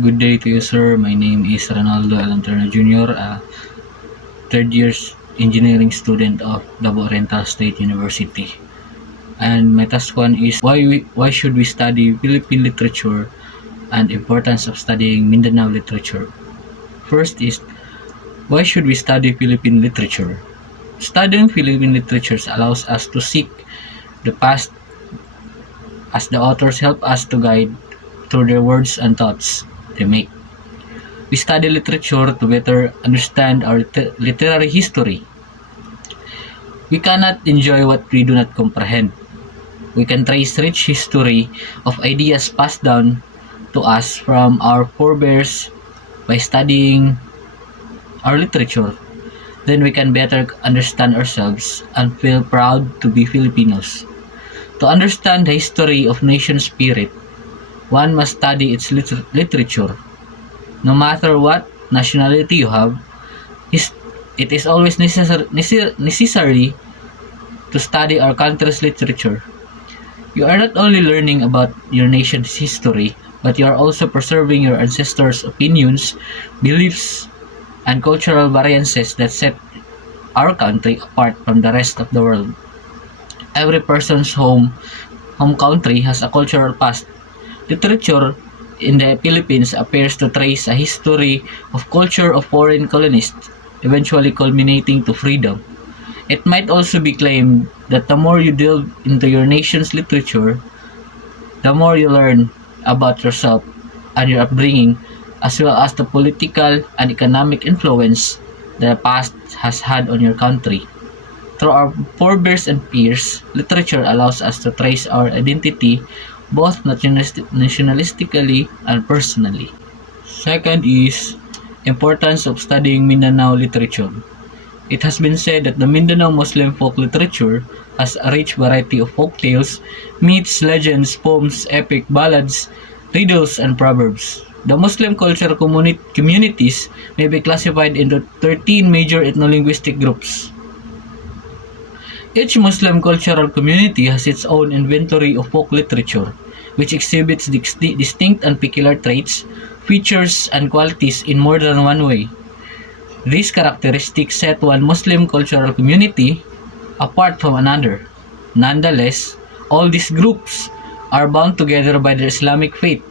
Good day to you, sir. My name is Ronaldo Lanterna Jr., a third year engineering student of Davao Oriental State University. And my task one is why should we study Philippine literature and importance of studying Mindanao literature. First is why should we study Philippine literature? Studying Philippine literatures allows us to seek the past as the authors help us to guide through their words and thoughts they make. We study literature to better understand our literary history. We cannot enjoy what we do not comprehend. We can trace rich history of ideas passed down to us from our forebears by studying our literature. Then we can better understand ourselves and feel proud to be Filipinos. To understand the history of nation spirit, one must study its literature. No matter what nationality you have, it is always necessary to study our country's literature. You are not only learning about your nation's history, but you are also preserving your ancestors' opinions, beliefs, and cultural variances that set our country apart from the rest of the world. Every person's home country has a cultural past. Literature in the Philippines appears to trace a history of culture of foreign colonists, eventually culminating to freedom. It might also be claimed that the more you delve into your nation's literature, the more you learn about yourself and your upbringing, as well as the political and economic influence the past has had on your country. Through our forebears and peers, literature allows us to trace our identity both nationalistically and personally. Second is importance of studying Mindanao literature. It has been said that the Mindanao Muslim folk literature has a rich variety of folk tales, myths, legends, poems, epic, ballads, riddles, and proverbs. The Muslim cultural communities may be classified into 13 major ethno-linguistic groups. Each Muslim cultural community has its own inventory of folk literature, which exhibits distinct and peculiar traits, features, and qualities in more than one way. These characteristics set one Muslim cultural community apart from another. Nonetheless, all these groups are bound together by their Islamic faith,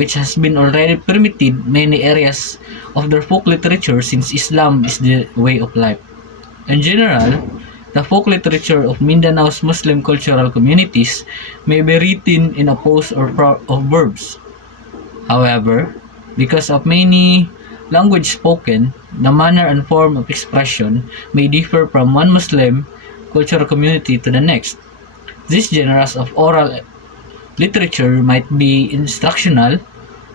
which has been already permitted many areas of their folk literature since Islam is the way of life. In general, the folk literature of Mindanao's Muslim cultural communities may be written in a prose or of verbs. However, because of many language spoken, the manner and form of expression may differ from one Muslim cultural community to the next. These genres of oral literature might be instructional,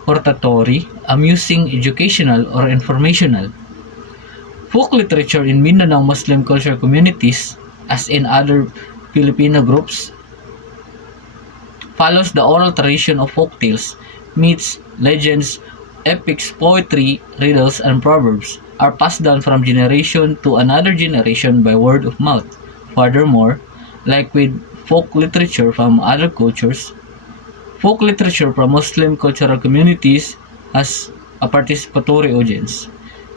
hortatory, amusing, educational, or informational. Folk literature in Mindanao Muslim cultural communities, as in other Filipino groups, follows the oral tradition of folk tales, myths, legends, epics, poetry, riddles, and proverbs are passed down from generation to another generation by word of mouth. Furthermore, like with folk literature from other cultures, folk literature from Muslim cultural communities has a participatory audience.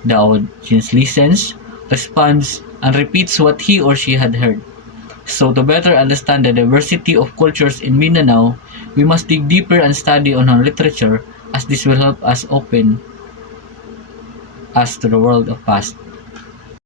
The audience listens, responds, and repeats what he or she had heard. So to better understand the diversity of cultures in Mindanao, we must dig deeper and study on our literature, as this will help us open us to the world of past.